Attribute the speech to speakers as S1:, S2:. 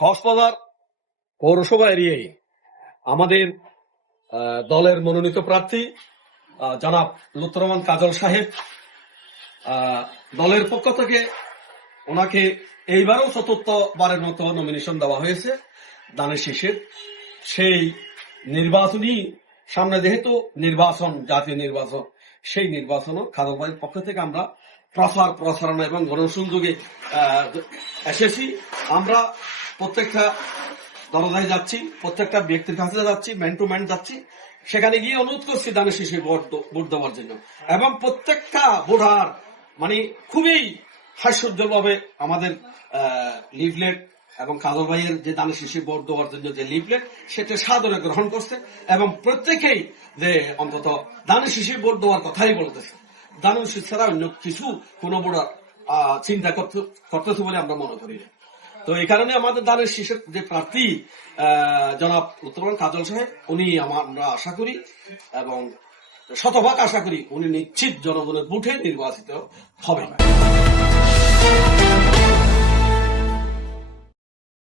S1: কক্সবাজার পৌরসভা এরিয়ায় আমাদের দলের মনোনীত প্রার্থী জনাব লুৎফর রহমান কাজল সাহেব দলের পক্ষ থেকে ওনাকে এইবারও চতুর্থ বারের মতো নমিনেশন দেওয়া হয়েছে, দানের শীষের সেই নির্বাচনী, সামনে যেহেতু নির্বাচন, জাতীয় নির্বাচন, সেই নির্বাচনও খাদক ভাইয়ের পক্ষ থেকে আমরা প্রচার, প্রচারণা এবং গণসংযোগে এসেছি। আমরা প্রত্যেকটা দরজায় যাচ্ছি প্রত্যেকটা ব্যক্তির কাছে যাচ্ছি ম্যান টু ম্যান যাচ্ছি সেখানে গিয়ে অনুরোধ করছি দানের শিশু ভোট দেওয়ার জন্য এবং প্রত্যেকটা ভোটার মানে খুবই হাস্যোজ্জ্বল ভাবে আমাদের লিফলেট এবং কাজল ভাইয়ের যে দানের শিশু ভোট দেওয়ার জন্য যে লিফলেট সেটা সাদরে গ্রহণ করছে এবং প্রত্যেকেই যে অন্তত দানের শিশু ভোট দেওয়ার কথাই বলতেছে দানের শিশু ছাড়া অন্য কিছু কোনো আহ, চিন্তা করতে করতেছে বলে আমরা মনে করি না। তো এই কারণে আমাদের দানের শীর্ষের যে প্রার্থী জনাব উত্তরবঙ্গ কাজল সাহেব, উনি আমার আশা করি এবং শতভাগ আশা করি উনি নিশ্চিত জনগণের বুথে নির্বাচিত হবেন।